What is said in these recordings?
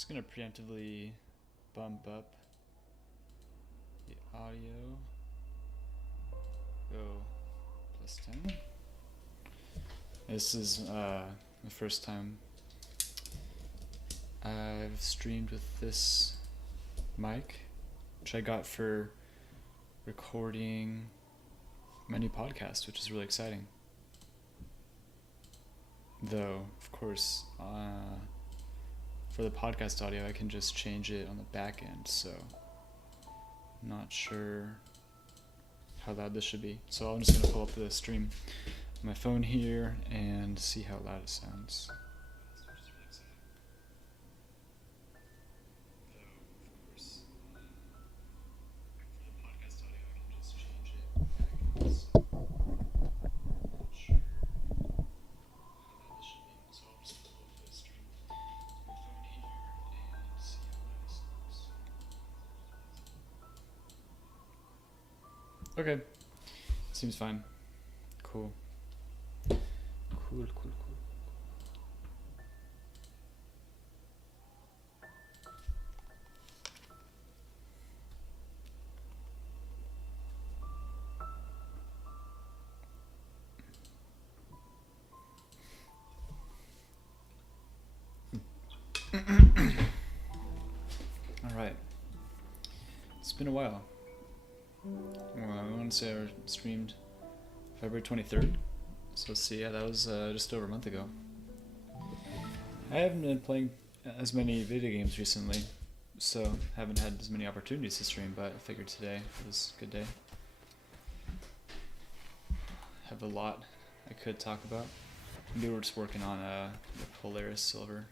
just gonna preemptively bump up the audio. Go +10. This is the first time I've streamed with this mic, which I got for recording my new podcast, which is really exciting. Though, of course, for the podcast audio, I can just change it on the back end, so not sure how loud this should be. So I'm just going to pull up the stream on my phone here and see how loud it sounds. Okay, seems fine. Cool. Cool. All right. It's been a while. I want to say I streamed February 23rd, so let's see, yeah, that was just over a month ago. I haven't been playing as many video games recently, so haven't had as many opportunities to stream, but I figured today was a good day. Have a lot I could talk about. Maybe we're just working on the Polaris Silver.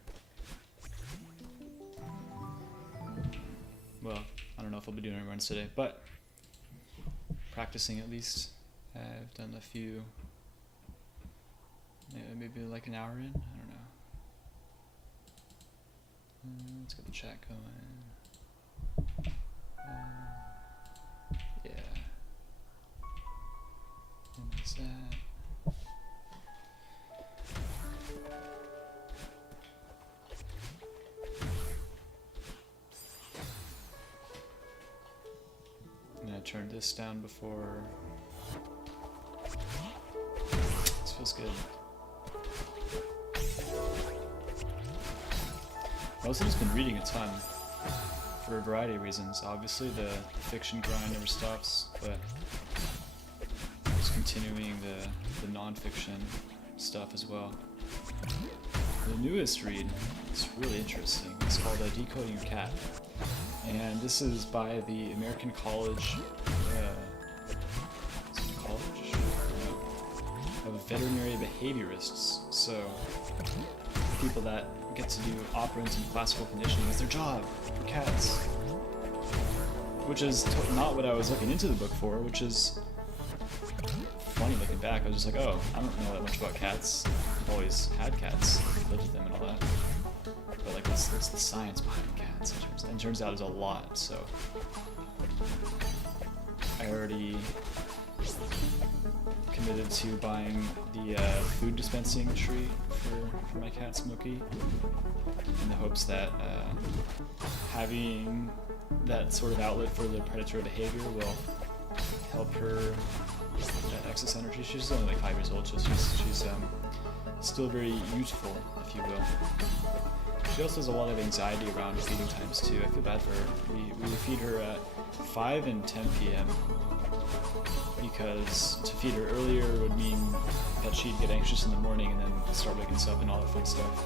Well, I don't know if I'll be doing any runs today, but practicing at least. I've done a few, maybe like an hour in, I don't know. Let's get the chat going. Yeah. And there's that. I'm gonna turn this down before. This feels good. I've also just been reading a ton for a variety of reasons. Obviously, the fiction grind never stops, but just continuing the non-fiction stuff as well. The newest read is really interesting. It's called Decoding Your Cat. And this is by the American College of Veterinary Behaviorists. So people that get to do operant and classical conditioning as their job for cats. Which is not what I was looking into the book for, which is funny looking back. I was just like, oh, I don't know that much about cats. I've always had cats, lived with them and all that. But like, what's the science behind cats? And it turns out there's a lot, so I already committed to buying the food dispensing treat for my cat Smokey, in the hopes that having that sort of outlet for the predatory behavior will help her excess energy. She's only like 5 years old, so she's still very youthful, if you will. She also has a lot of anxiety around feeding times too. I feel bad for her. We feed her at 5 and 10 p.m. because to feed her earlier would mean that she'd get anxious in the morning and then start waking us up and all that fun stuff.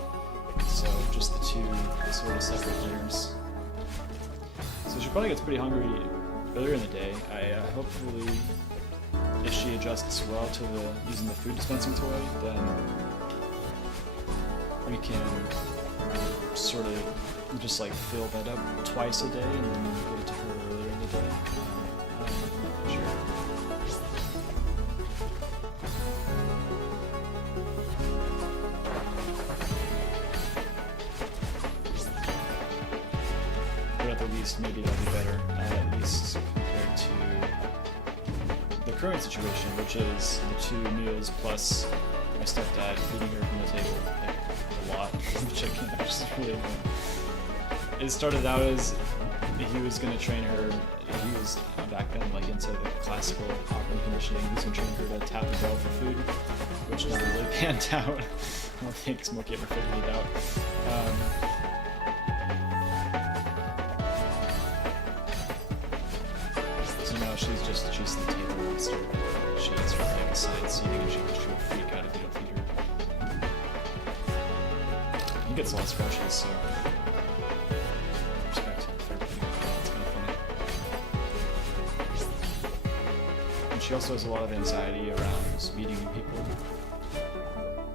So just the two sort of separate rhythms. So she probably gets pretty hungry earlier in the day. I hopefully, if she adjusts well to using the food dispensing toy, then we can sort of just like fill that up twice a day and then give it to her earlier in the day. I'm not really sure. But at the least, maybe that'll be better, at least compared to the current situation, which is the 2 meals plus my stepdad feeding her from the table, like, a lot, which I can't, which is really annoying. it started out as he was gonna train her. He was back then like into the classical operant conditioning. He was gonna train her to tap the bell for food, which never really panned out. I don't think Smokey ever figured it out. So now she's the table monster. She gets her like a side seating and she'll freak out if you don't feed her. He gets a lot of scratches, so respect him for everything. It's kind of funny. And she also has a lot of anxiety around meeting new people.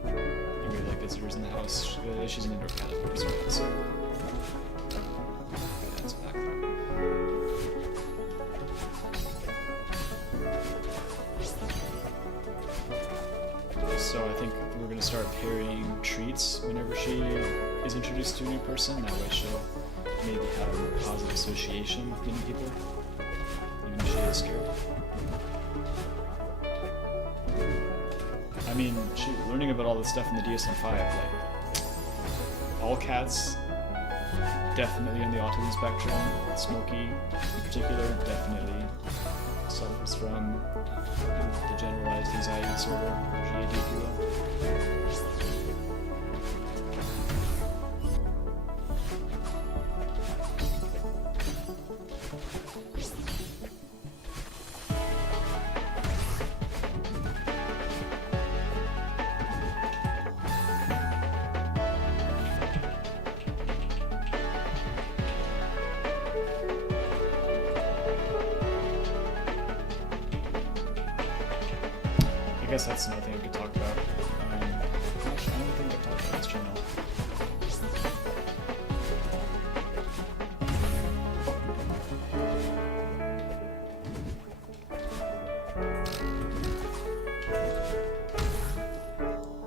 Maybe like visitors in the house. She's an indoor cat, of course, right? So that's back there. So I think we're going to start pairing treats whenever she is introduced to a new person. That way she'll maybe have a more positive association with meeting people, even if she is scared. I mean, learning about all this stuff in the DSM-5, like, all cats definitely on the autism spectrum. Smokey, in particular, definitely suffers from the generalized anxiety disorder, GAD, if you will. I guess that's another thing we could talk about. Actually, I don't think I talked about this channel.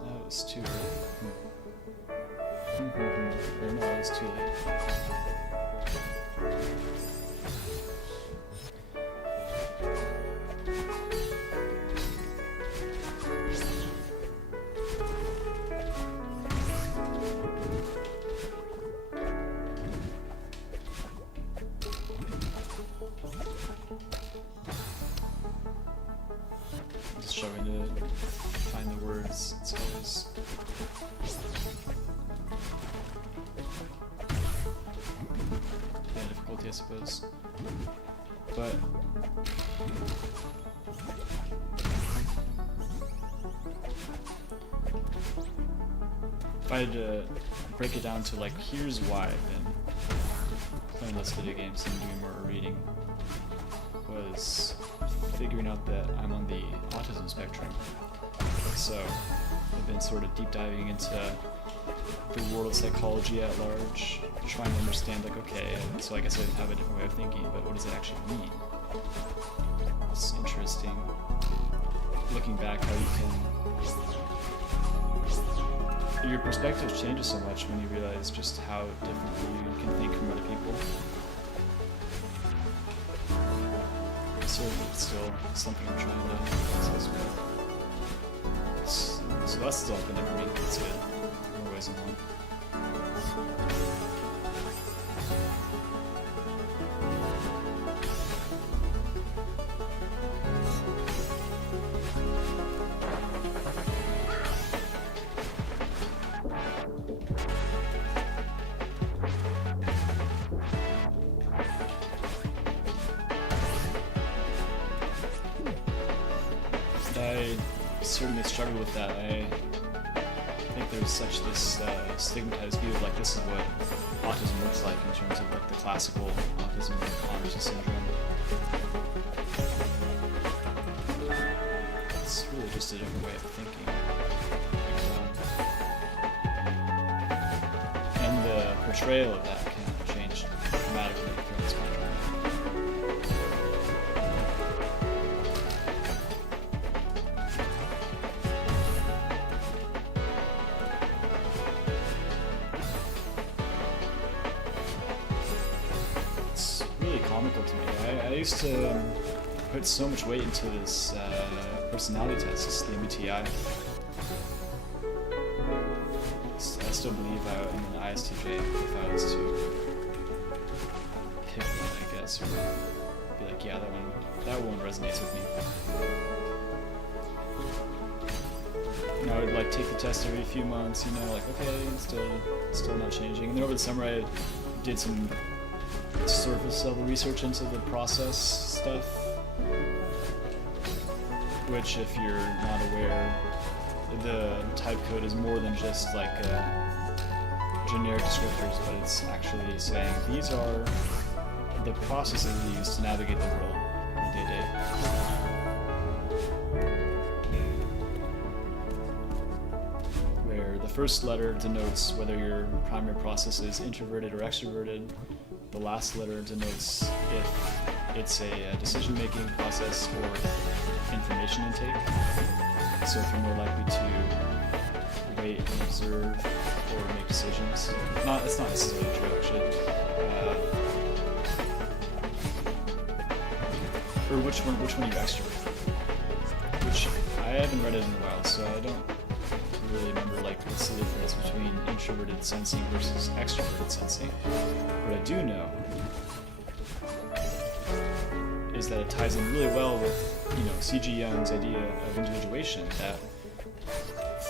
That was too early. Or no, that was too late. Just struggling to find the words. It's always difficulty, I suppose. But if I had to break it down to like, here's why I've been playing less video games and doing more reading, was figuring out that I'm on the autism spectrum. So I've been sort of deep diving into the world of psychology at large, trying to understand like, okay, so I guess I have a different way of thinking, but what does it actually mean? It's interesting looking back how your perspective changes so much when you realize just how differently you can think from other people. So it's still something I'm trying to process with. Celeste is all been for me. It's good. More ways than one. I certainly struggle with that. I think there's such this stigmatized view of like, this is what autism looks like in terms of like the classical autism, like Anderson syndrome. It's really just a different way of thinking. And the portrayal of that can change dramatically throughout the spectrum. Comical to me. I used to put so much weight into this personality test, the MBTI. I still believe I'm an ISTJ if I was to pick one, I guess, or be like, yeah, that one resonates with me. You know, I would like take the test every few months, you know, like, okay, still not changing. And then over the summer I did some surface level research into the process stuff, which, if you're not aware, the type code is more than just like generic descriptors, but it's actually saying these are the processes we use to navigate the world day to day. Where the first letter denotes whether your primary process is introverted or extroverted. The last letter denotes if it's a decision-making process or information intake. So if you're more likely to wait and observe or make decisions. It's not necessarily true, actually. Or which one are you extrovert? Which I haven't read it in a while, so I don't really remember like what's the difference between introverted sensing versus extroverted sensing. What I do know is that it ties in really well with, you know, C.G. Jung's idea of individuation, that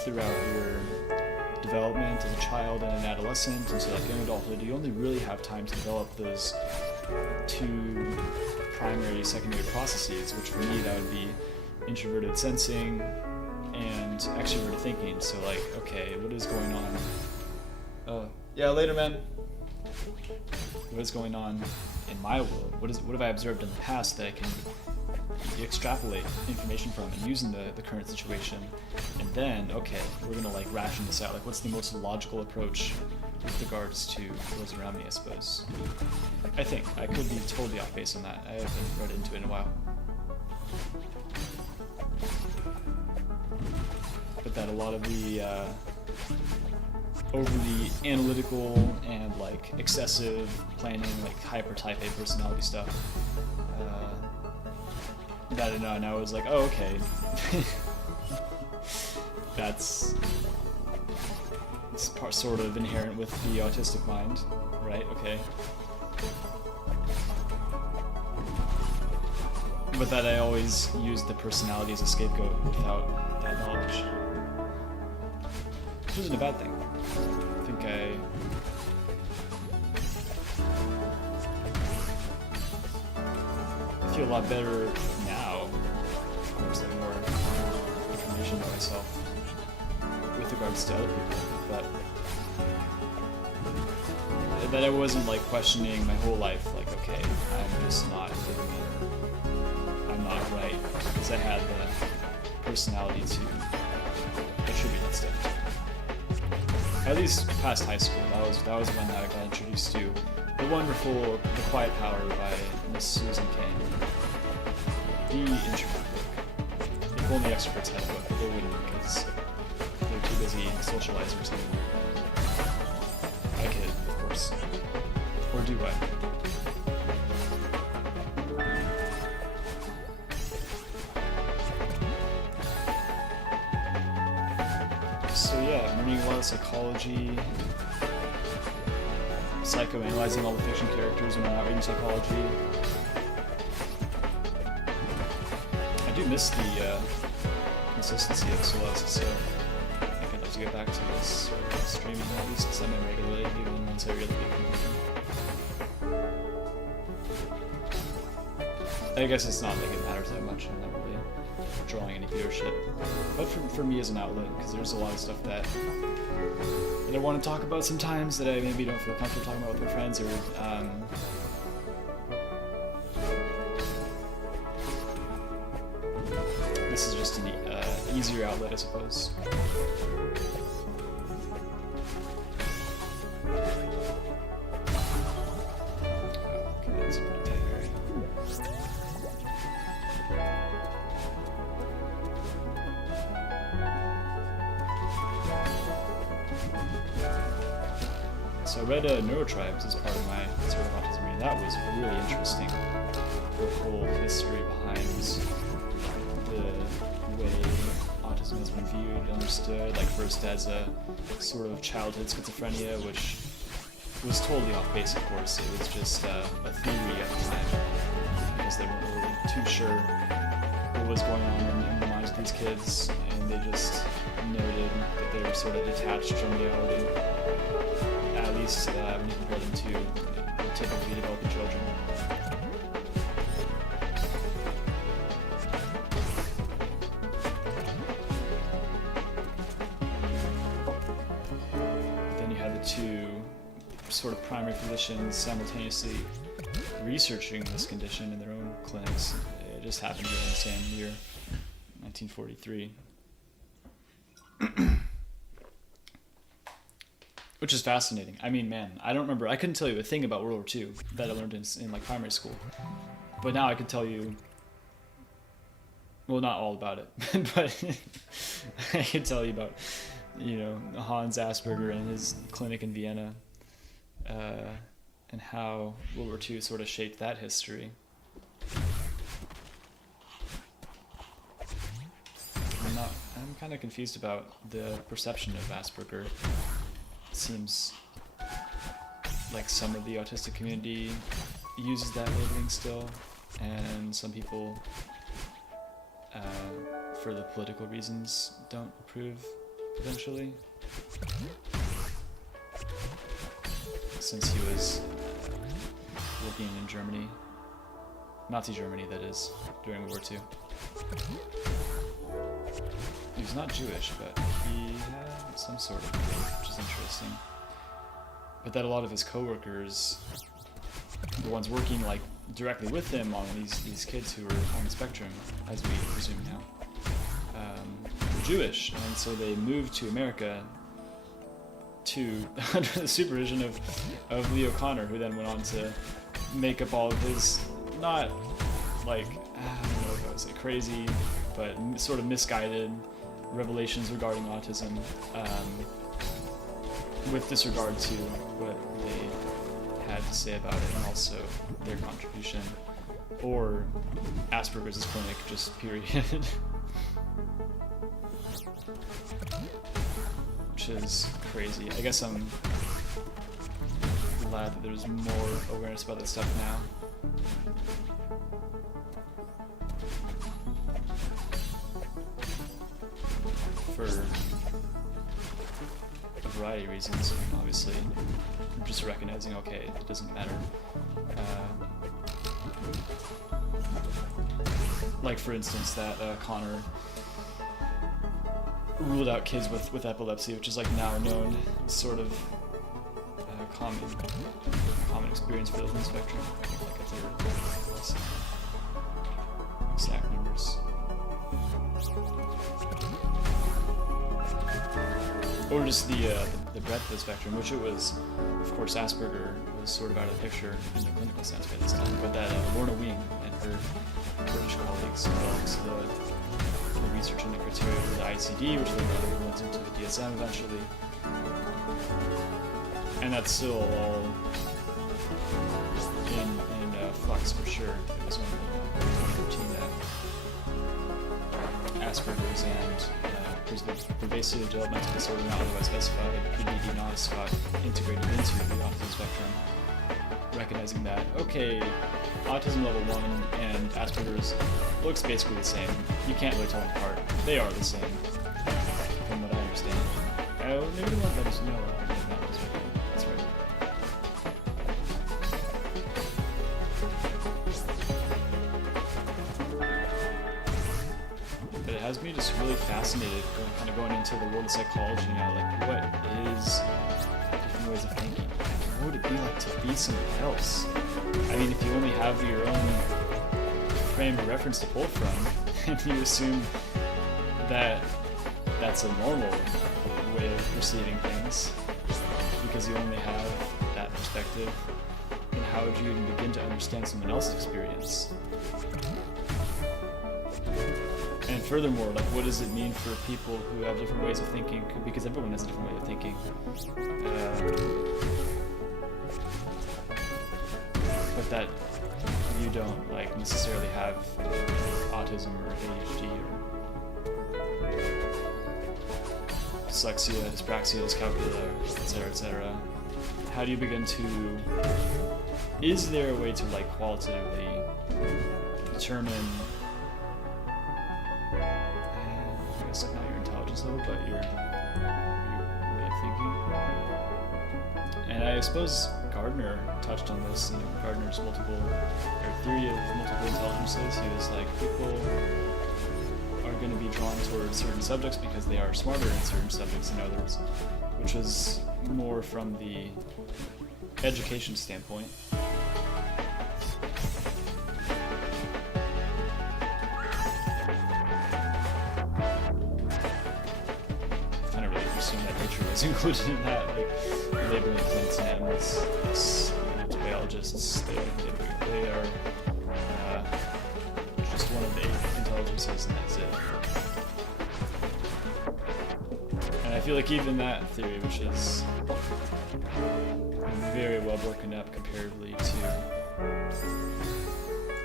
throughout your development as a child and an adolescent into like young adulthood, you only really have time to develop those two primary secondary processes, which for me that would be introverted sensing and extroverted thinking. So like, okay, what is going on? Yeah, later, man. What is going on in my world? What have I observed in the past that I can extrapolate information from and use in the current situation? And then, okay, we're gonna like ration this out. Like, what's the most logical approach with regards to those around me, I suppose. I think. I could be totally off base on that. I haven't read into it in a while. But that a lot of the overly analytical and like excessive planning, like hyper type A personality stuff, that and I was like, oh, okay. It's sort of inherent with the autistic mind, right? Okay. But that I always used the personality as a scapegoat without that knowledge. Which isn't a bad thing. I think I feel a lot better now, of course, having more information about myself with regards to other people, but that I wasn't like questioning my whole life, like, okay, I'm just not fitting in, I'm not right, because I had the personality to attribute that stuff to. At least past high school, that was when I got introduced to the wonderful The Quiet Power by Miss Susan Cain. The introvert book. If only extroverts had a book, but they wouldn't because they're too busy socializing or something. I kid, of course. Or do I? So yeah, I'm learning a lot of psychology, psychoanalyzing all the fiction characters when I'm not reading psychology. I do miss the consistency of Celeste, so I think I'd like to get back to this sort of streaming at least semi-regularly, even once every other week. I guess it's not like it matters that much. I'm not really drawing any viewership, but for me as an outlet, because there's a lot of stuff that I want to talk about sometimes that I maybe don't feel comfortable talking about with my friends, or this is just an easier outlet, I suppose. Okay, that's a pretty tight area. So I read Neurotribes as part of my sort of autism reading. That was really interesting. The whole history behind the way autism has been viewed, understood, like first as a sort of childhood schizophrenia, which was totally off base, of course. It was just a theory at the time, because they weren't really too sure what was going on in the minds of these kids, and they just noted that they were sort of detached from reality, at least when you compare them to the typically developing children. Then you had the two sort of primary physicians simultaneously researching this condition in their own clinics. It just happened during the same year, 1943. Which is fascinating. I mean, man, I couldn't tell you a thing about World War II that I learned in like primary school. But now I can tell you, well, not all about it, but I can tell you about, Hans Asperger and his clinic in Vienna, and how World War II sort of shaped that history. I'm kind of confused about the perception of Asperger. It seems like some of the autistic community uses that labeling still, and some people, for the political reasons, don't approve, potentially. Since he was working in Germany, Nazi Germany, that is, during World War II. He was not Jewish, but he had some sort of faith, which is interesting. But that a lot of his coworkers, the ones working like directly with him on these kids who were on the spectrum, as we presume now, were Jewish, and so they moved to America under the supervision of Leo Connor, who then went on to make up all of his, not like, I don't know if I would say crazy, but sort of misguided revelations regarding autism, with disregard to what they had to say about it, and also their contribution, or Asperger's clinic, just period. Which is crazy. I guess I'm glad that there's more awareness about this stuff now. For a variety of reasons. I mean, obviously, just recognizing, okay, it doesn't matter. Like, for instance, that Connor ruled out kids with epilepsy, which is like now known as sort of common experience for those on the spectrum. Like a third, exact numbers. Or just the breadth of the spectrum, which it was, of course, Asperger was sort of out of the picture in the clinical sense by this time, but that Lorna Wing and her British colleagues developed the research and the criteria for the ICD, which then went into the DSM eventually. And that's still all in flux for sure. It was only 2013 that Asperger's and pervasive developmental disorder not otherwise specified, PDD-NOS, got integrated into the autism spectrum, recognizing that, okay, autism level 1 and Asperger's looks basically the same. You can't really tell them apart. They are the same, from what I understand. Maybe the one that is no, that's right. But it has me just really fascinated, kind of going into the world of psychology now, like what is different ways of thinking? What would it be like to be somebody else? I mean, if you only have your own frame of reference to pull from, and you assume that that's a normal way of perceiving things, because you only have that perspective, then how would you even begin to understand someone else's experience? And furthermore, like, what does it mean for people who have different ways of thinking? Because everyone has a different way of thinking. But that you don't like necessarily have autism or ADHD or dyslexia, dyspraxia, dyscalculia, etc., etc. how do you begin to, is there a way to like qualitatively determine, I guess like not your intelligence level, but your way of thinking? And I suppose Gardner touched on this in Gardner's theory of multiple intelligences. He was like, people are going to be drawn towards certain subjects because they are smarter in certain subjects than others, which was more from the education standpoint. Kind of really assumed that nature was included in that, like labeling plants and animals as biologists. They are just one of the 8 intelligences, and that's it. And I feel like even that theory, which is very well broken up comparatively to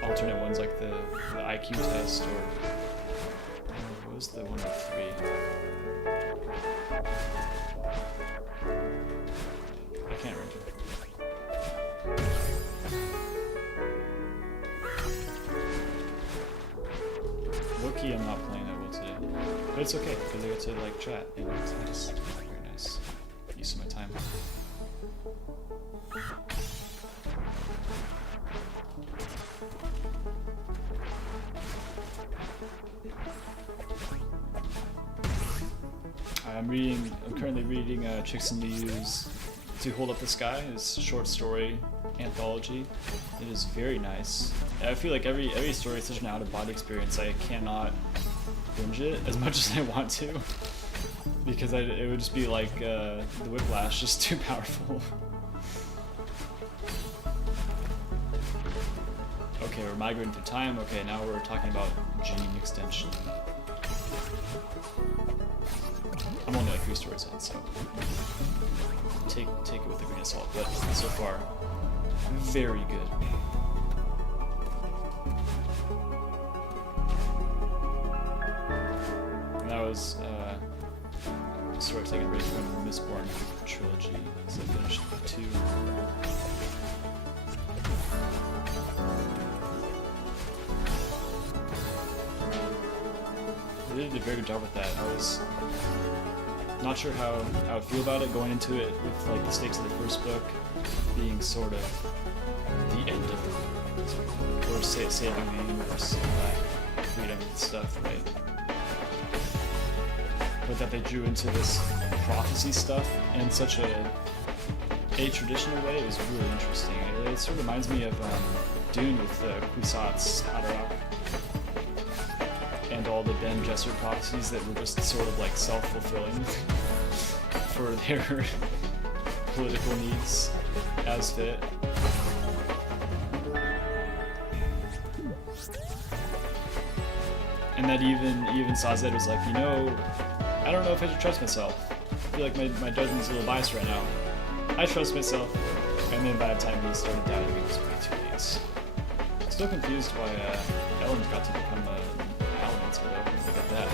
alternate ones like the IQ test, or what was the one with 3? I can't remember. Low-key, I'm not playing that well today, but it's okay because I get to like chat, and it's nice, very nice. Use of my time. I'm currently reading Chicks and News to Hold Up the Sky, his short story anthology. It is very nice. I feel like every story is such an out-of-body experience. I cannot binge it as much as I want to, because it would just be like the whiplash, just too powerful. Okay, we're migrating through time. Okay, now we're talking about gene extension. I'm only like 3 stories in, so take it with a grain of salt, but so far, very good. And that was sort of taking a break from the Mistborn trilogy, so I finished 2. They did a very good job with that. I was not sure how I would feel about it going into it with like the stakes of the first book being sort of the end of the book, or saving the universe, freedom and stuff, right? But that they drew into this prophecy stuff in such a traditional way is really interesting. It sort of reminds me of Dune with Kwisatz Haderach and all the Ben Gesserit prophecies that were just sort of like self-fulfilling for their political needs as fit. And that even Sazed was like, you know, I don't know if I should trust myself. I feel like my judgment's a little biased right now. I trust myself. And then by the time he started doubting, it was way too late. Still confused why Ellen got to become a Paladin, but I don't think I got that.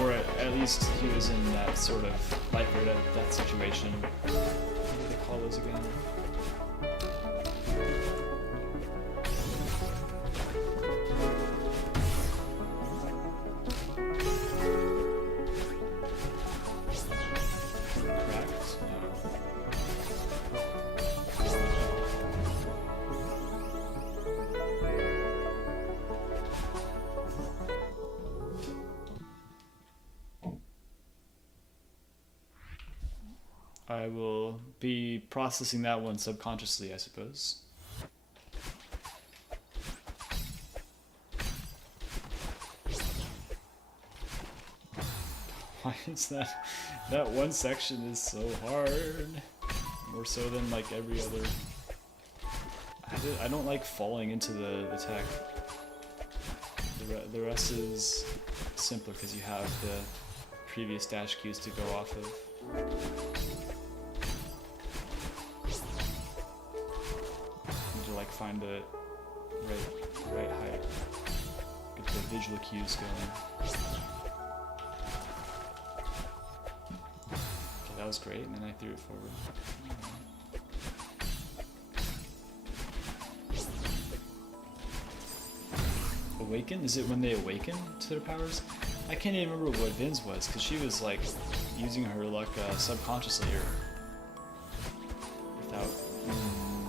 Or at least he was in that sort of life or death situation. What do they call those again? I will be processing that one subconsciously, I suppose. Why is that? That one section is so hard. More so than like every other. I don't like falling into the attack. The rest is simpler because you have the previous dash cues to go off of. Like find the right height, get the visual cues going. Okay, that was great, and then I threw it forward. Awaken? Is it when they awaken to their powers? I can't even remember what Vin's was, because she was like using her luck subconsciously or without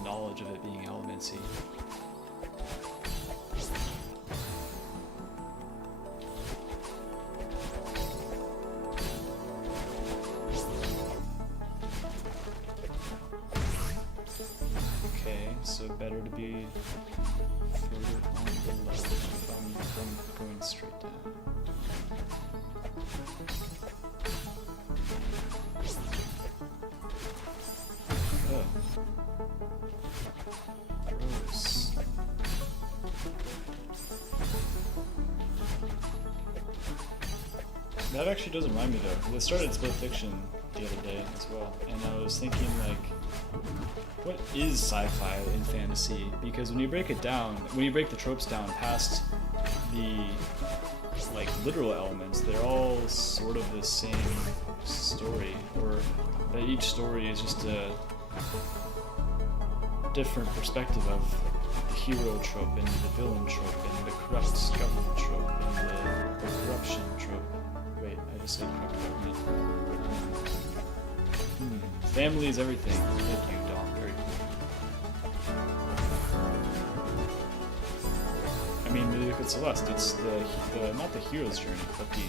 knowledge of it being elemency. Okay, so better to be further on the left if I'm going straight down. Oh. Gross. That actually doesn't remind me though. It started Split Fiction the other day as well, and I was thinking like, what is sci-fi in fantasy? Because when you break it down, when you break the tropes down past the like literal elements, they're all sort of the same story, or that each story is just a different perspective of the hero trope and the villain trope and the corrupt government trope and the corruption trope. Wait, I just said corrupt government. Family is everything. Thank you, Dom. Very cool. I mean, look at Celeste. It's the not the hero's journey, but the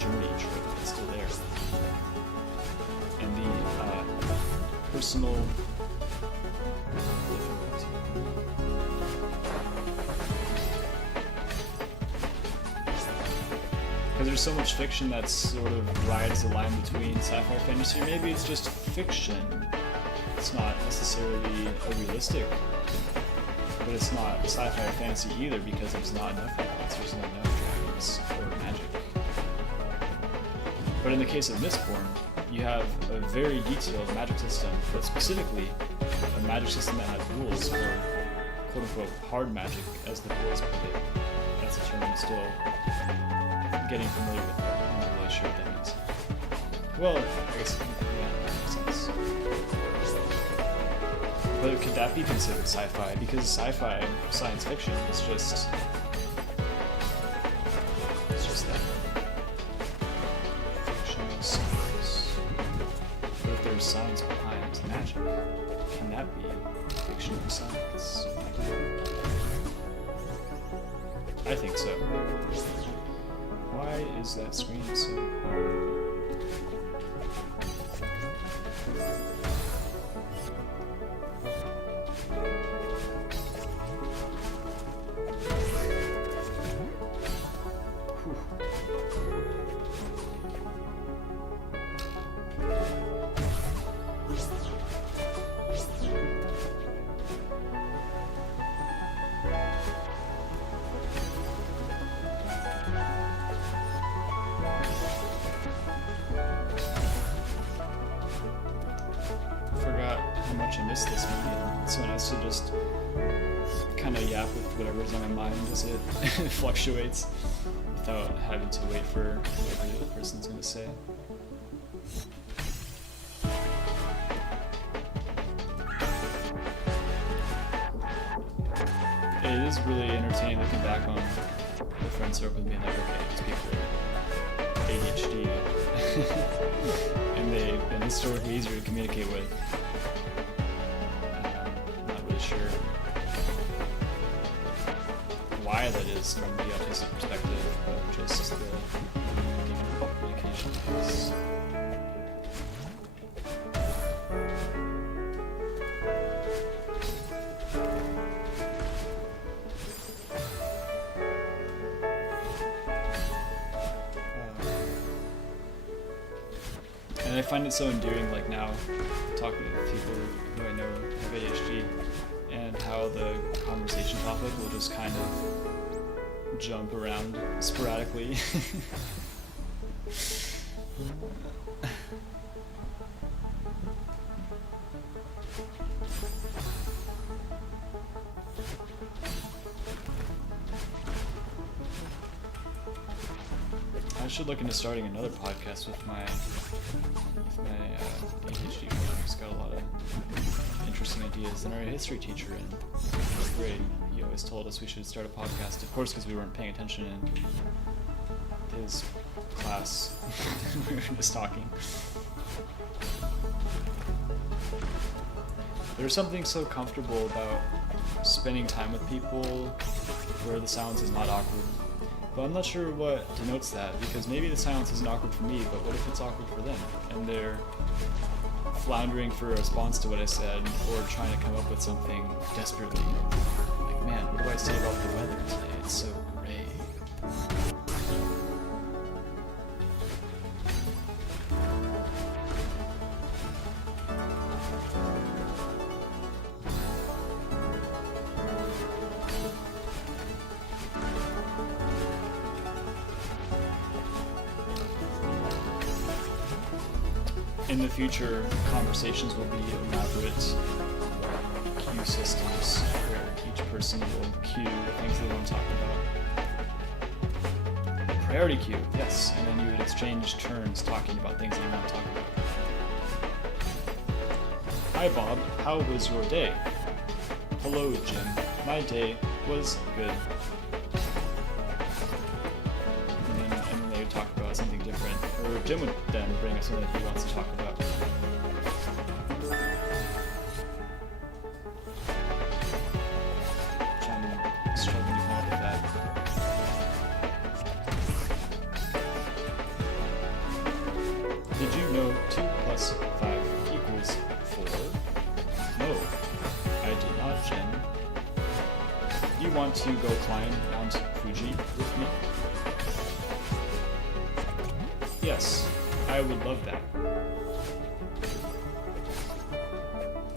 journey trope that's still there, and the personal difficulty. Because there's so much fiction that sort of rides the line between sci-fi fantasy, or maybe it's just fiction. It's not necessarily a realistic, but it's not sci-fi or fantasy either because there's not enough elements, there's not enough dragons or magic. But in the case of Mistborn, you have a very detailed magic system, but specifically a magic system that has rules, or quote-unquote hard magic, as the boys put it. That's a term I'm still getting familiar with. I'm not really sure what that means. Well, I guess, yeah, that makes sense. But could that be considered sci-fi? Because sci-fi, science fiction, is just that. Fictional science. But if there's science behind magic, can that be fictional science? I think so. Why is that screen so hard? I missed this medium. It's so nice to just kind of yap with whatever's on my mind as it fluctuates without having to wait for whatever the other person's going to say. It is really entertaining looking back on the friend circle and being like, okay, these people are ADHD and they've been historically easier to communicate with. Sure why that is from the autistic perspective, but just the communication piece. And I find it so endearing, like now, talking with people who I know have ADHD, and how the conversation topic will just kind of jump around sporadically. I should look into starting another podcast with my my ADHD friend. He's got a lot of interesting ideas. And our history teacher in fourth grade, he always told us we should start a podcast. Of course, because we weren't paying attention in his class. We were just talking. There's something so comfortable about spending time with people where the silence is not awkward. But I'm not sure what denotes that, because maybe the silence isn't awkward for me, but what if it's awkward for them? And they're floundering for a response to what I said, or trying to come up with something desperately. Like, man, what do I say about the weather today? It's so gray. In the future, conversations will be elaborate queue systems where each person will queue the things they want to talk about. Priority queue, yes, and then you would exchange turns talking about things that you want to talk about. Hi Bob, how was your day? Hello Jim, my day was good. And then they would talk about something different, or Jim would then bring us something that he wants to talk about. Which I'm struggling to come up with that. Did you know 2 plus 5 equals 4? No, I did not, Jen. Do you want to go climb Mount Fuji with me? Yes, I would love that.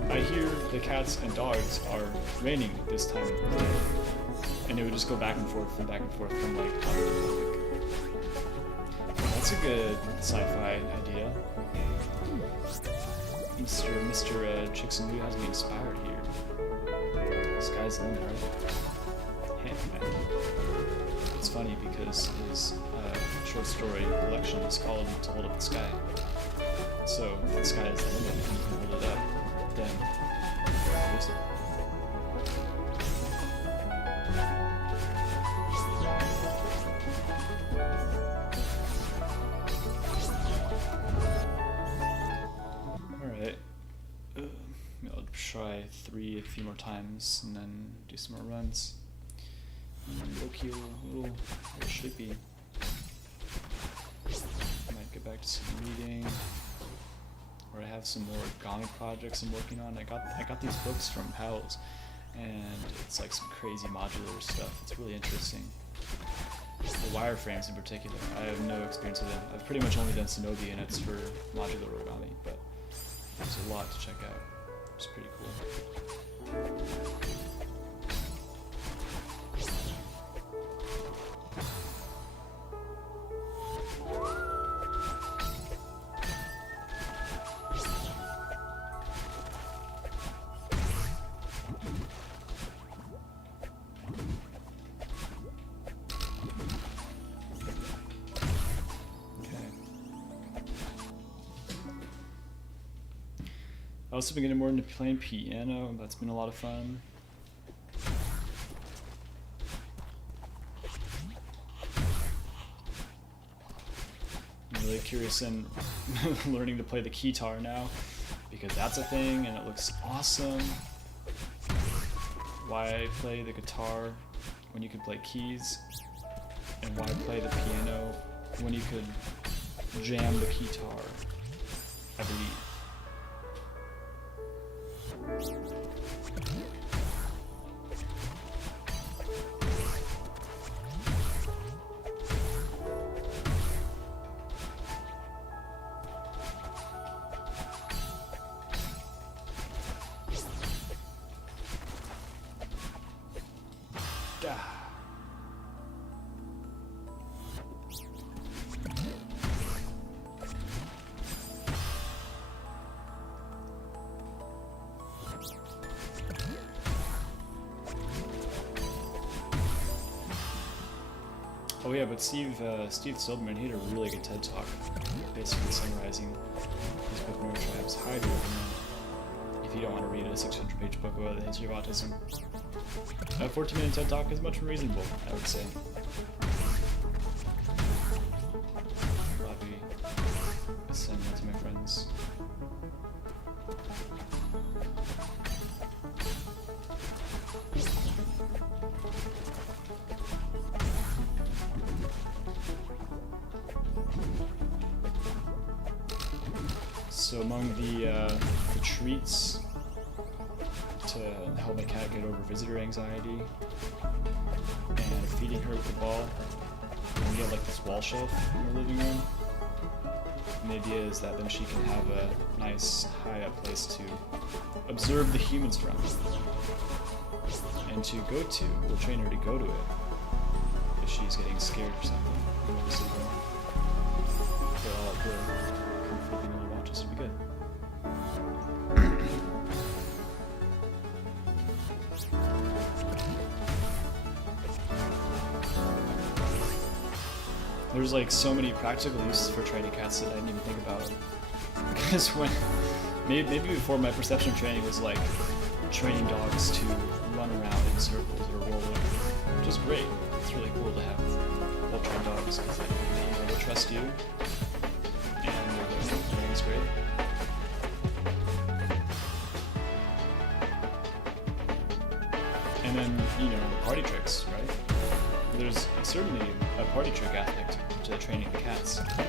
I hear the cats and dogs are raining this time of the day. And it would just go back and forth from like topic to topic. That's a good sci-fi idea. Mr. Chicxulub has me inspired here. Sky's the limit, right? Hey, man. It's funny because his short story collection is called To Hold Up the Sky. So if the sky is the limit and you can hold it up, then use it. Alright. I'll try 3 a few more times and then do some more runs. Low-key, a little sleepy. Might get back to some reading, or I have some more comic projects I'm working on. I got these books from Powell's, and it's like some crazy modular stuff. It's really interesting. The wireframes in particular, I have no experience with them. I've pretty much only done Shinobi, and it's for modular origami, but there's a lot to check out. It's pretty cool. I've also been getting more into playing piano. That's been a lot of fun. I'm really curious in learning to play the keytar now, because that's a thing and it looks awesome. Why play the guitar when you could play keys, and why play the piano when you could jam the keytar, I believe. Oh yeah, but Steve Silverman, he had a really good TED talk, basically summarizing his book Neurotribes. Highly recommend if you don't want to read a 600-page book about the history of autism. A 14-minute TED talk is much more reasonable, I would say. Probably send that to my friends. So among the treats to help my cat get over visitor anxiety and feeding her with the ball, we get like this wall shelf in the living room. And the idea is that then she can have a nice high up place to observe the humans from and to go to. We'll train her to go to it if she's getting scared or something. They're all up there. This would be good. There's like so many practical uses for training cats that I didn't even think about. Because when maybe before, my perception of training was like training dogs to run around in circles or roll over, which is great. It's really cool to have well-trained dogs because they trust you. Learning's great. And then, you know, the party tricks, right? There's certainly a party trick aspect to training the cats. I think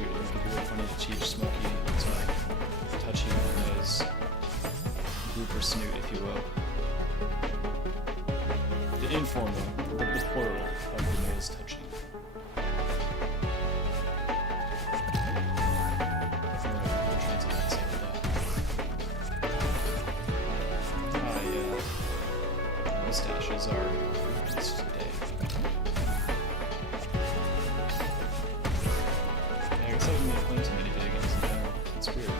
it would be really funny to teach Smokey to touch you on the nose, group or snoot, if you will. The informal, the plural of the nose touching. Mustaches are just today. Yeah, I guess I haven't really played too many video games in general. It's weird.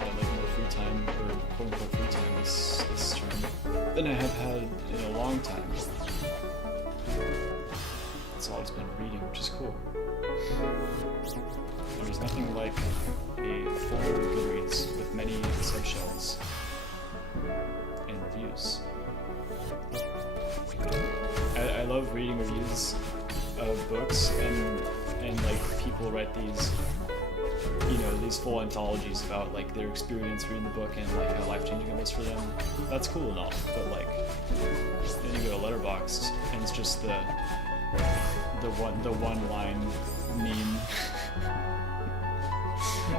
I had like more free time, or quote unquote free time this term than I have had in a long time. It's all just been reading, which is cool. There's nothing like a full Goodreads with many subshells and reviews. I love reading reviews of books and like people write these, you know, these full anthologies about like their experience reading the book and like how life-changing it was for them. That's cool and all, but like then you go to Letterboxd and it's just the one line meme.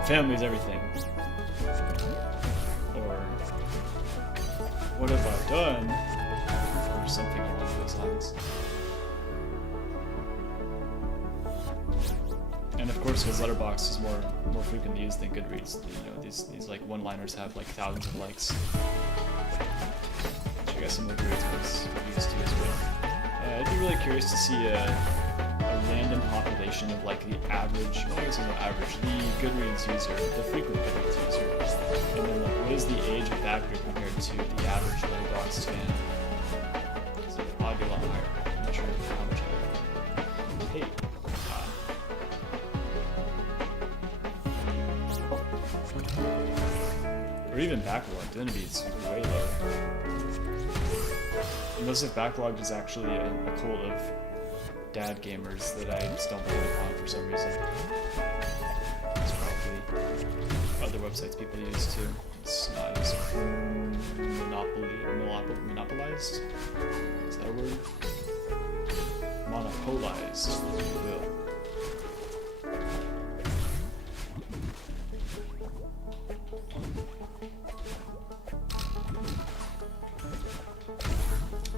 Family's everything. Or what have I done? Or something along those lines. And of course, because Letterboxd is more frequently used than Goodreads, you know, these like one-liners have like thousands of likes. Which I guess some of the Goodreads books are used to as well. I'd be really curious to see a random population of like the average, well, I guess it's not average, the Goodreads user, the frequent Goodreads user, and then like what is the age of that group compared to the average Letterboxd fan? So it'd probably be a lot higher. I'm not sure how much higher. Hey. Or even backlogged, then it'd be way lower. Unless if backlogged is actually a cult of dad gamers that I stumbled upon for some reason. It's probably other websites people use too. It's not as monopolized. Is that a word? Monopolized, if you will.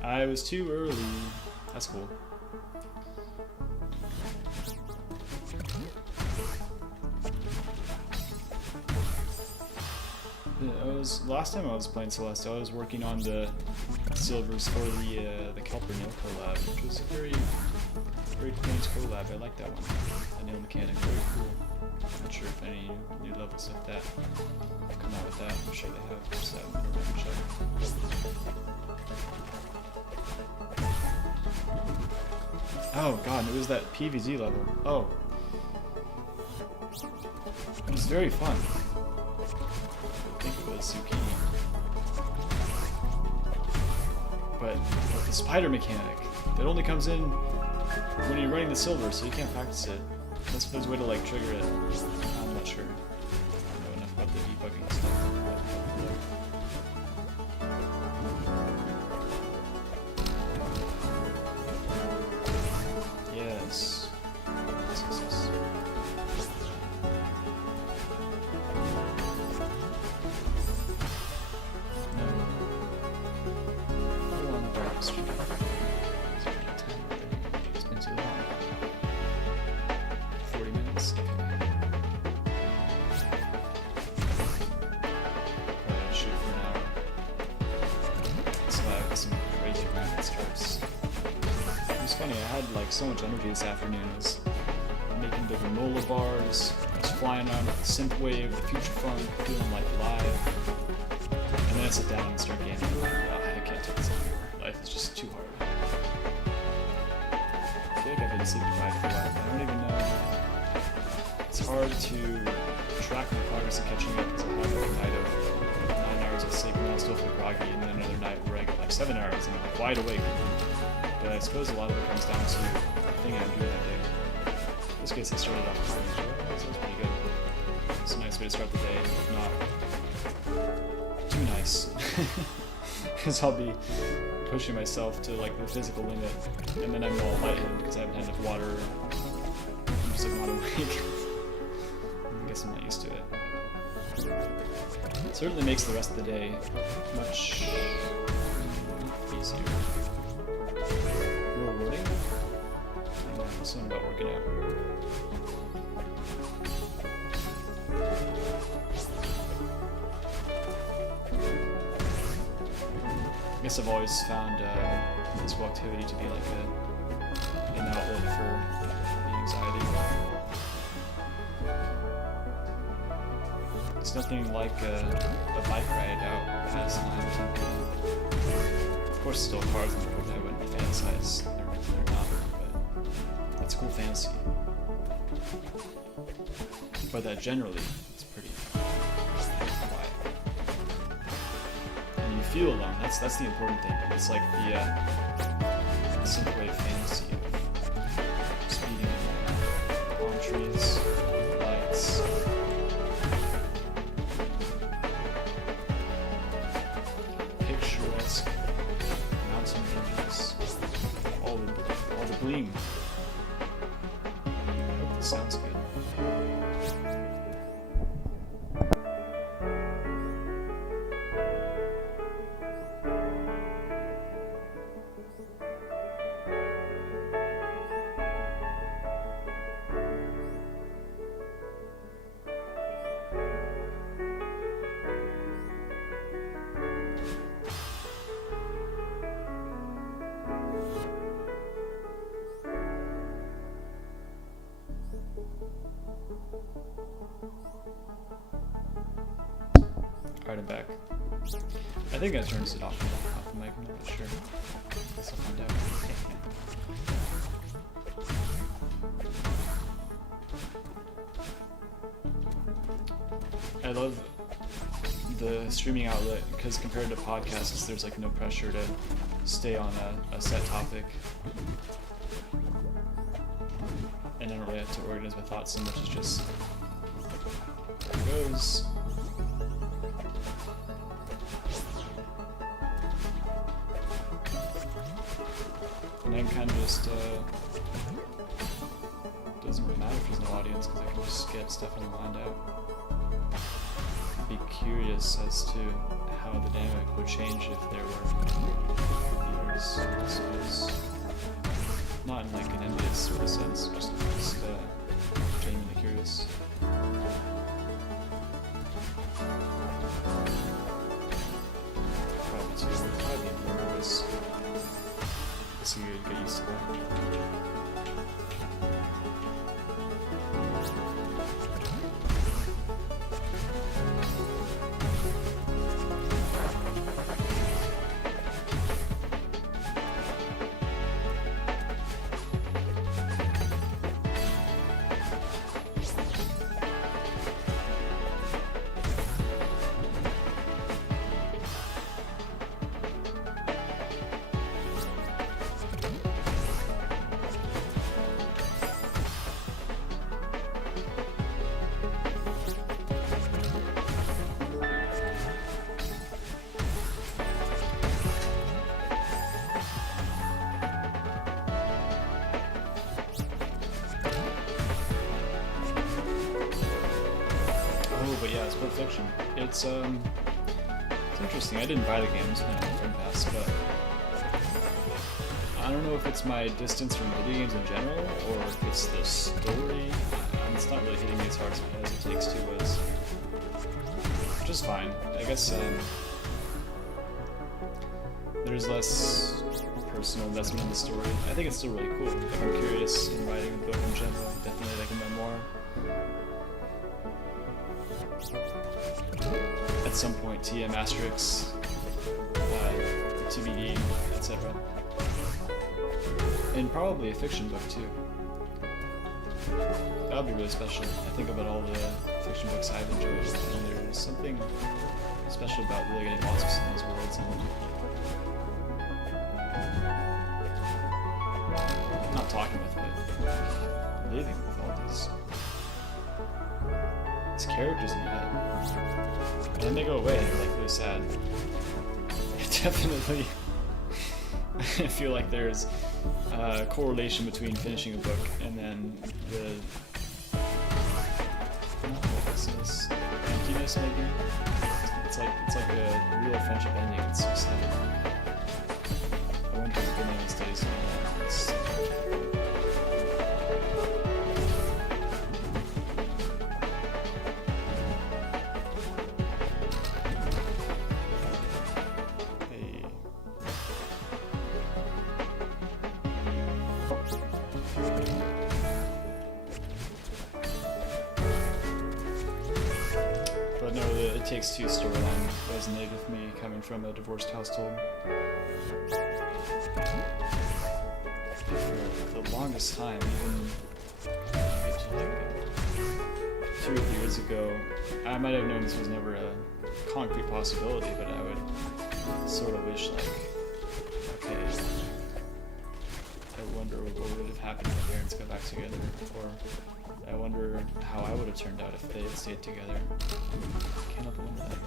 I was too early. That's cool. Last time I was playing Celeste, I was working on the silvers for the Kelper nail collab, which was a very quaint collab. I like that one. The nail mechanic, very cool. Not sure if any new levels of that have come out with that. I'm sure they have. Just haven't checked. Oh god, it was that PVZ level. Oh. It was very fun. I think it was zucchini. But the spider mechanic, that only comes in when you're running the silver, so you can't practice it. That's the way to like trigger it. I'm not sure. I don't know enough about the debugging stuff. Yes. Yes. No. Go on the dark street. It's been too long. 40 minutes. Probably shoot for an hour. So I have some crazy rapid starts. It was funny, I had like so much energy this afternoon. I was making the granola bars, I was flying around with the synthwave, the future funk, feeling like live. And then I sit down and start gaming. I can't take this anymore. Life is just too hard. I feel like I've been sleep deprived for a while, but I don't even know. It's hard to track my progress and catching up because I had like a night of 9 hours of sleep and I still feel groggy, and then another night where I get like 7 hours and I'm like wide awake. But I suppose a lot of it comes down to the thing I'm doing that day. In this case, I started off so that was pretty good. It's a nice way to start the day, if not too nice. Because I'll be pushing myself to like the physical limit, and then I'm all lightheaded because I haven't had enough water. I'm just like not awake. I guess I'm not used to it. It certainly makes the rest of the day much easier. More rewarding? I don't know, something about working out. I guess I've always found physical activity to be like an outlet for the anxiety. It's nothing like a bike ride out past night. Of course, still cars on the road, I wouldn't fantasize. They're not, but that's cool fantasy. But generally, it's pretty quiet. And you feel alone. That's the important thing. It's like the synthwave fantasy of speeding along, palm trees, lights. Picturesque mountain ranges, all the bling. I hope this sounds good. Alright, I'm back. I think I turned it off the mic, I'm not sure. Guess I'll find out. I love the streaming outlet because compared to podcasts, there's like no pressure to stay on a set topic. And I don't really have to organize my thoughts so much as just there it goes. And I can kind of just, doesn't really matter if there's no audience because I can just get stuff lined out. I'd be curious as to how the dynamic would change if there were viewers, I suppose. Not in like an envious sort of sense, just genuinely curious. Probably too, I'd be nervous. So you'd get used to that. Pulp Fiction. It's interesting. I didn't buy the game, it's been on Game Pass, but I don't know if it's my distance from video games in general, or if it's the story. It's not really hitting me as hard as It Takes Two was. Which is fine. I guess there's less personal investment in the story. I think it's still really cool. If I'm curious in writing a book in general, definitely like a memoir. At some point, TM Asterix, TBD, etc. And probably a fiction book too. That would be really special. I think about all the fiction books I've enjoyed, and there's something special about really getting lost in those worlds and not talking with, but living with all these characters in your head. And then they go away and they're like really sad. Definitely I feel like there's a correlation between finishing a book and then the emptiness maybe. It's like a real friendship ending. It's so sad. I went to the beginning studies and it's It Takes Two storyline resonated with me coming from a divorced household. For the longest time, even like 2 or 3 years ago, I might have known this was never a concrete possibility, but I would sort of wish like, okay, I wonder what would have happened if my parents got back together, or I wonder how I would have turned out if they had stayed together. Can't help but wonder that.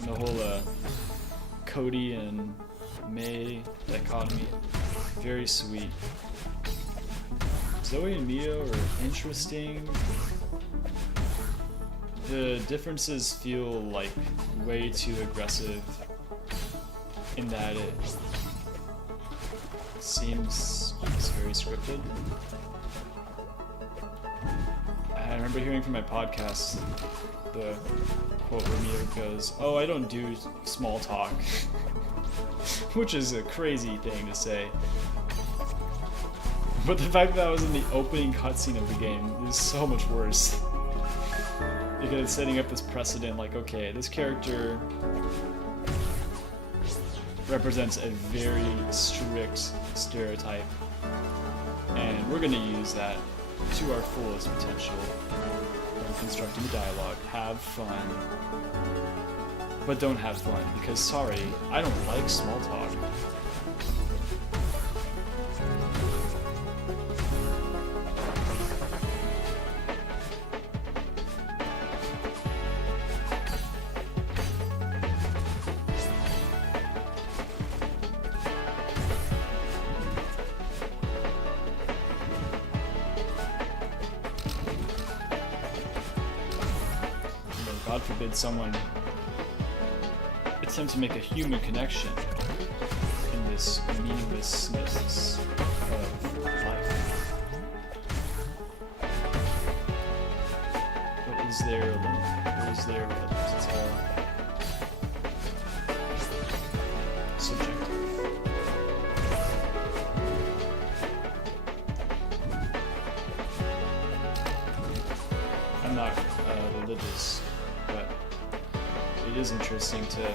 And the whole Cody and May dichotomy, very sweet. Zoe and Mio are interesting. The differences feel like way too aggressive in that it seems very scripted. I remember hearing from my podcast the quote where Mio goes, "Oh, I don't do small talk," which is a crazy thing to say. But the fact that was in the opening cutscene of the game is so much worse. Because it's setting up this precedent, like, okay, this character represents a very strict stereotype, and we're going to use that to our fullest potential when constructing the dialogue. Have fun, but don't have fun, because sorry, I don't like small talk. God forbid someone attempt to make a human connection in this meaninglessness of life. What is there alone? What is there with others? It's all subjective. I'm not religious, but it is interesting to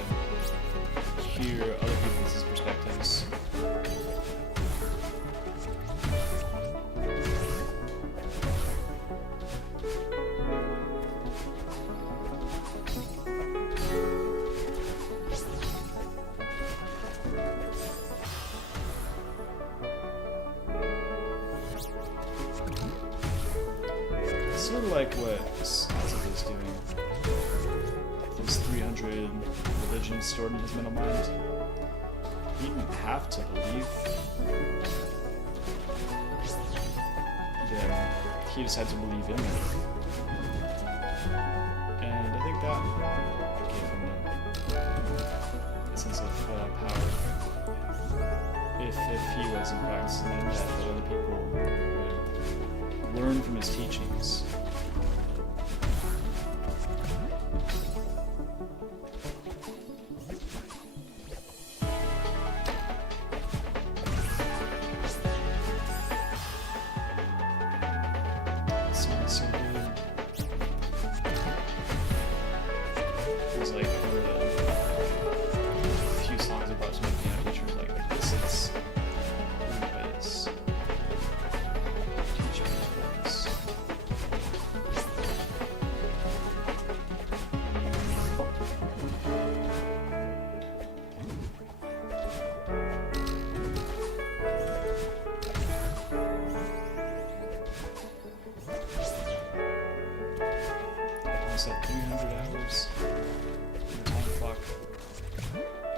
hear other people's perspectives. Sort of like what Sazza is doing. Those 300 religions stored in his mental mind. He didn't have to believe. he decided to believe in it. And I think that gave him a sense of power. If he wasn't practicing that, that other people would learn from his teachings. At 300 hours in the time clock.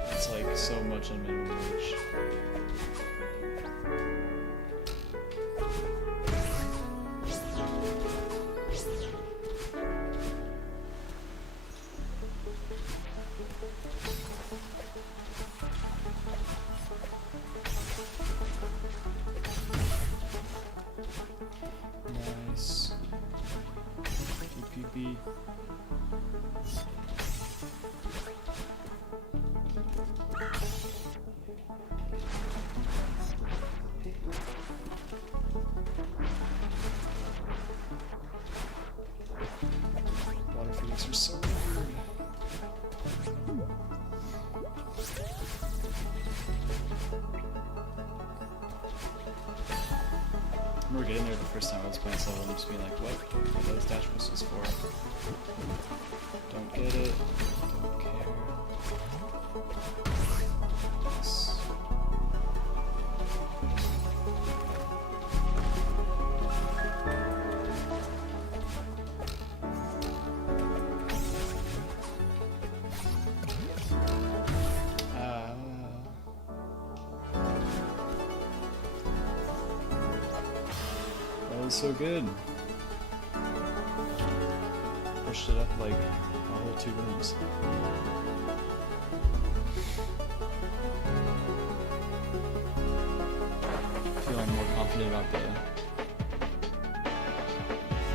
That's like so much on minimum wage. Nice. PPP. Water physics are so weird. I remember getting there the first time I was playing this level and just being like, what are those dash whistles for? Don't get it. Don't care. Yes. That was so good. Pushed it up like a whole 2 rooms. Feeling more confident about the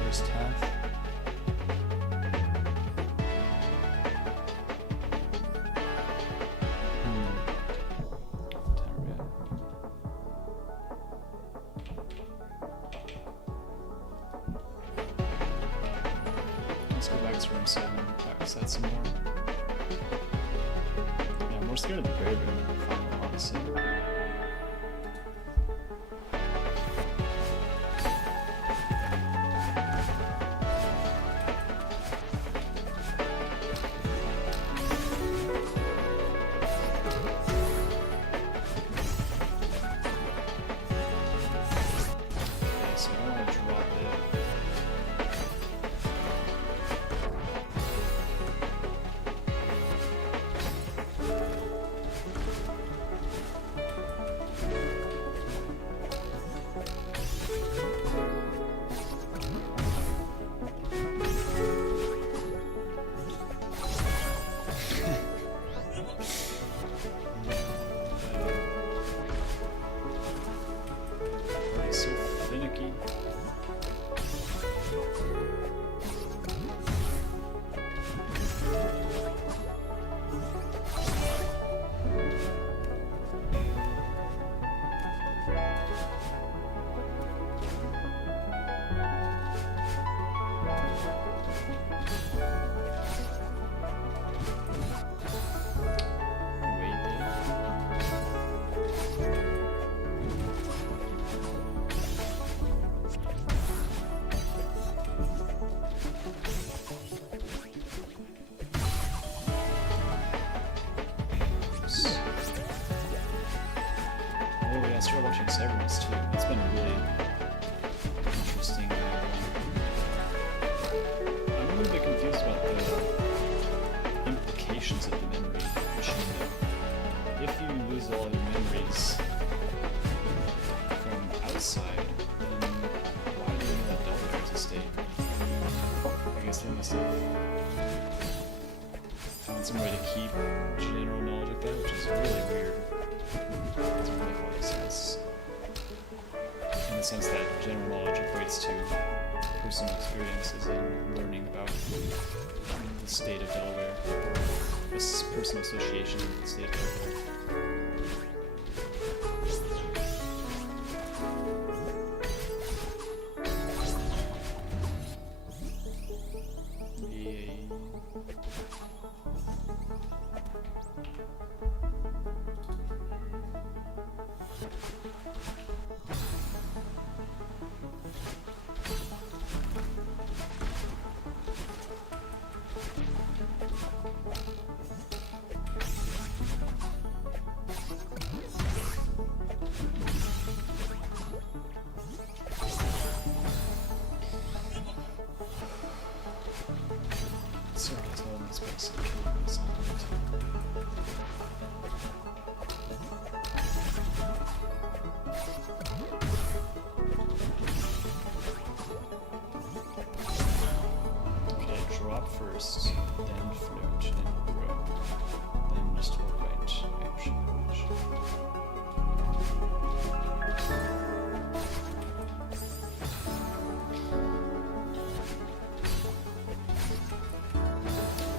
first half. Let's go back to room 7 and practice that some more. Yeah, I'm more scared of the grave room than the final, honestly. Okay, so I don't want to drop it. So finicky. I started watching Severance too. It's been really interesting. I'm a little bit confused about the implications of the memory machine. If you lose all your memories from outside, then why keep general knowledge like that, which is really weird. It doesn't really make sense. In the sense that general knowledge equates to personal experiences in learning about the state of Delaware, or this personal association with the state of Delaware. First, then float, then grow, then just hold right, action, push.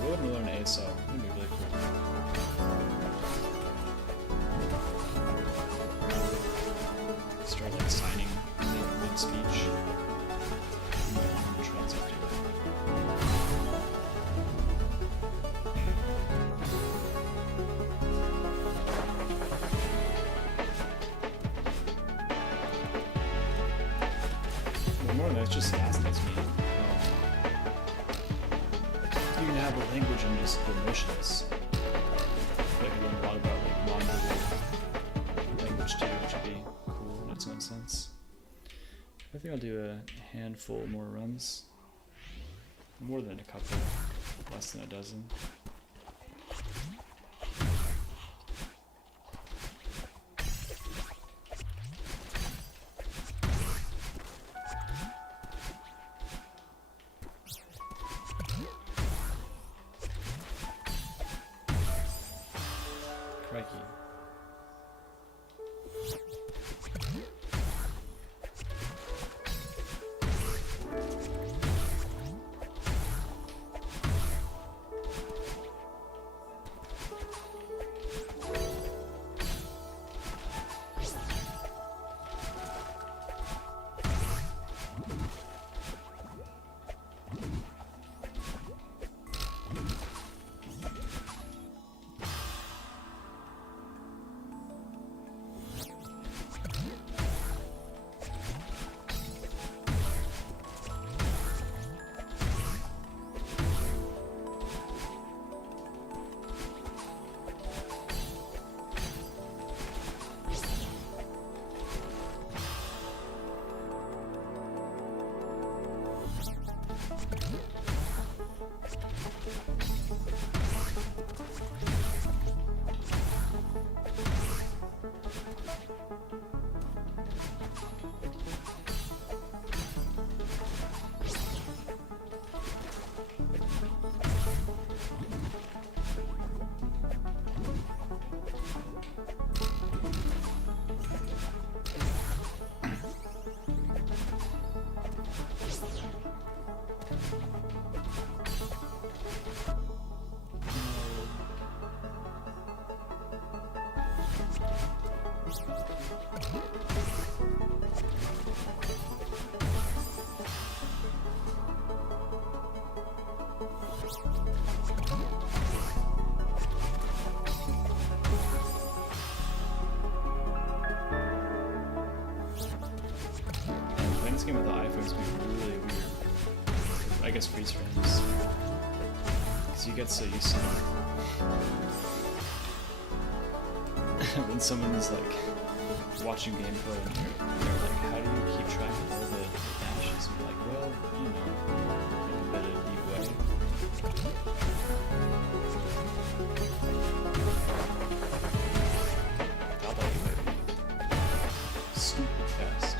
Go ahead and learn ASL. That'd be really cool. Start like signing mid-speech. That's just fast, that's me. You can have a language and just go motionless. Like I learn a lot about like non-verbal language too, which would be cool in its own sense. I think I'll do a handful more runs. More than a couple, less than a dozen. Crikey. This game with the iPhones would be really weird. I guess freeze frames. Because you get so used to it. When someone's like watching gameplay and they're like, how do you keep track of all the dashes? And you're like, well, you know, in a bit of a deep way. How about you, baby? Stupid fast.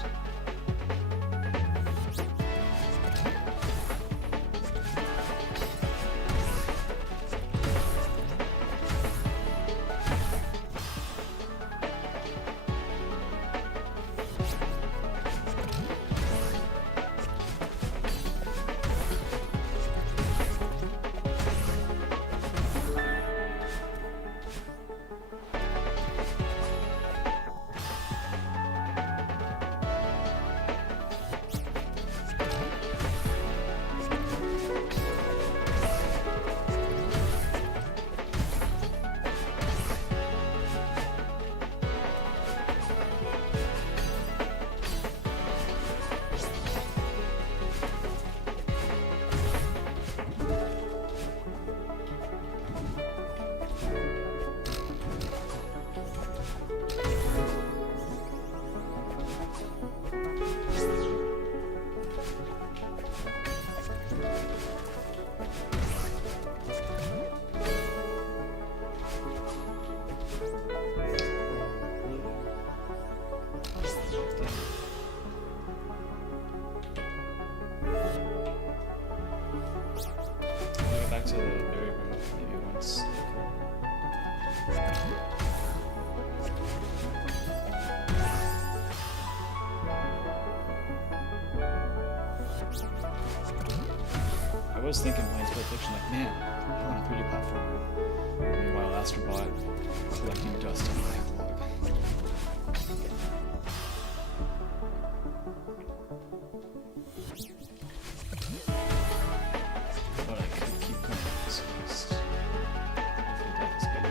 was thinking playing Split Fiction, like, man, I want a 3D platformer. Meanwhile, Astrobot collecting dust on the backlog. But I could keep going with this list. Hopefully that is good.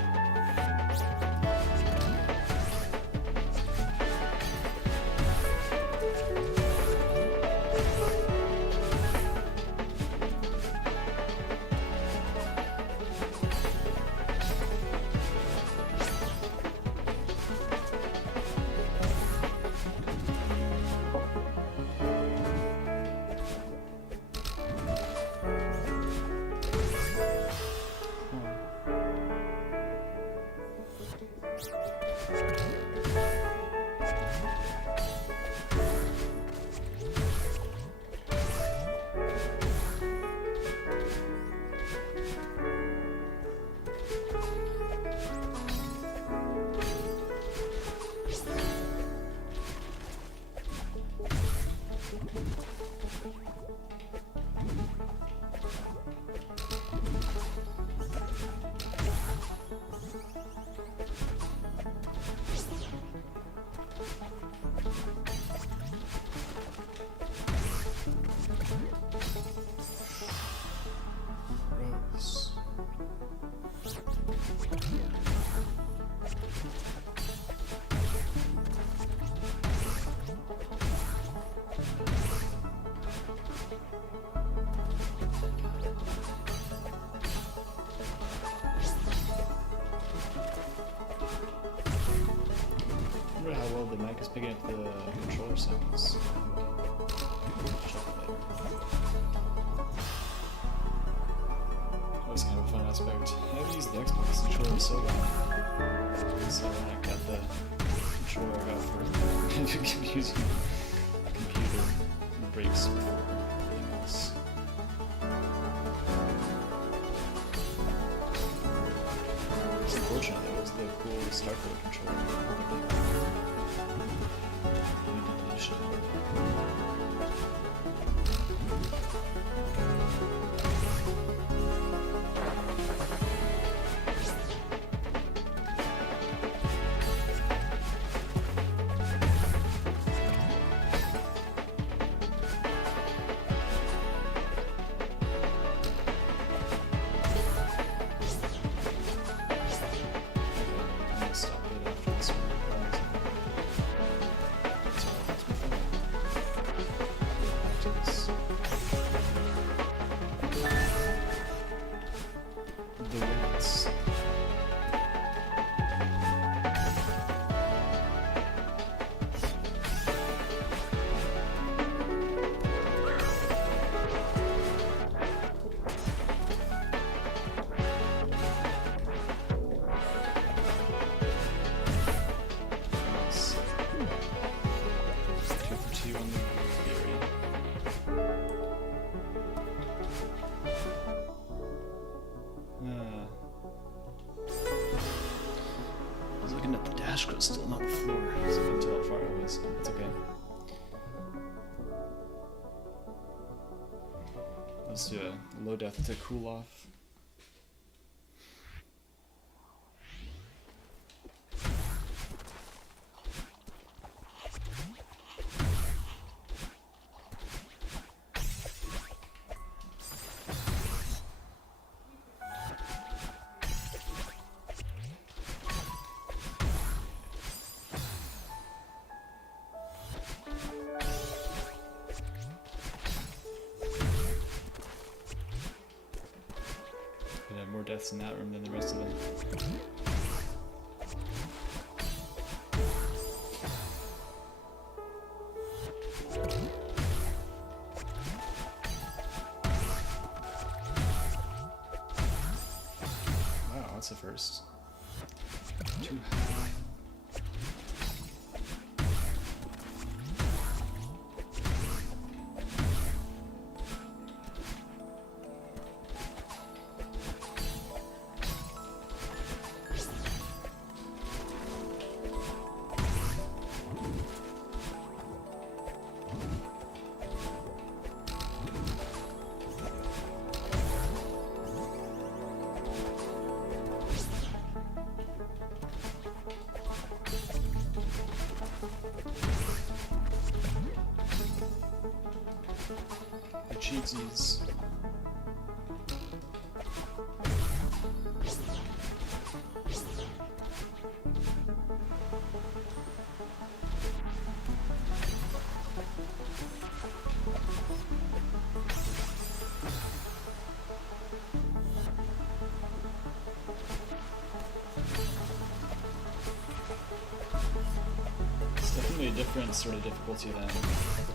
Rose. I wonder how well the mic is picking up the controller sounds. Check it later. Always kind of a fun aspect. I haven't used the Xbox controller so long. So when I got the controller I got for using the computer breaks before everything else. It's unfortunate though, it was the cool Starfield controller. Limited edition. I'm gonna stop it after this one. Sorry, that's my phone. Back to this. The weights. Nice. 2 for 2 on the theory. I was looking at the dash crystal, not the floor, so I couldn't tell how far I was. It's okay. Let's do a low death to cool off. Could have more deaths in that room than the rest of them. Wow, that's a first. Too high. cheatsies. It's definitely a different sort of difficulty than the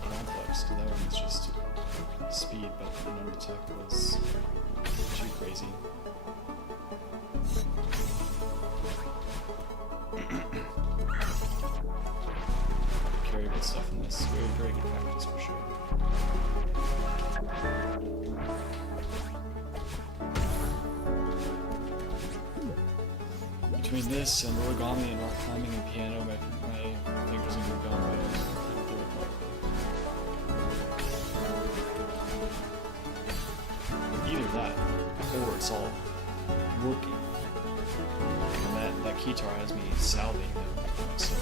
complex, because that one was just speed, but the number tech was too crazy. Very good stuff in this. Very, very good practice for sure. Between this and origami and rock climbing and piano, my fingers are going to go away. Either that, or it's all working. And that keytar has me salving them. So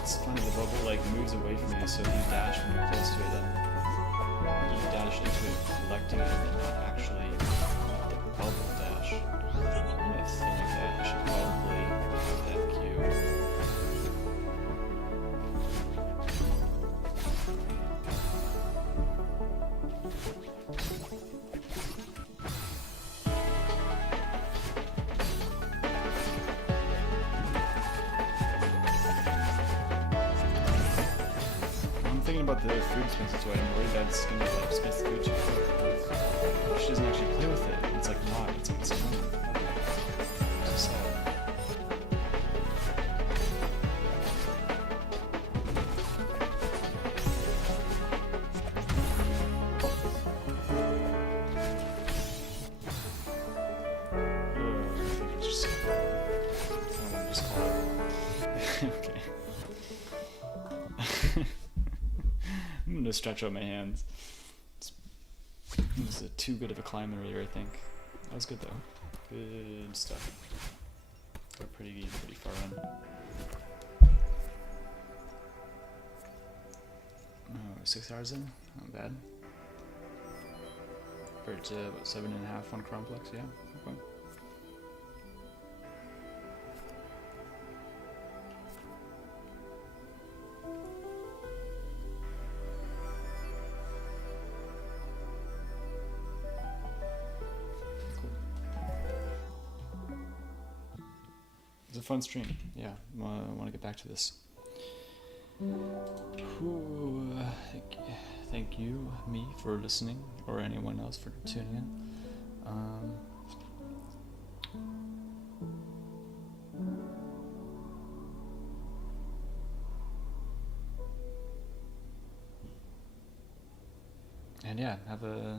it's funny, the bubble like moves away from you, so if you dash when you're close to it, then you dash into it, collecting it, and not actually bubble dash. And I think that I should probably have that cue. Thinking about the food dispenser toy, I'm worried that it's gonna like dispense the food too quick. She doesn't actually play with it. It's like not. It's like it's fun. It's just sad. I think it's just. I don't want to just call it. Okay. I'm gonna stretch out my hands. It was too good of a climb earlier, I think. That was good though. Good stuff. Got pretty far in. Oh, 6 hours in? Not bad. Compared to about 7.5 on complex, yeah. Okay. It's a fun stream. Yeah, I want to get back to this. Ooh, thank you, me, for listening, or anyone else for tuning in. And yeah, have a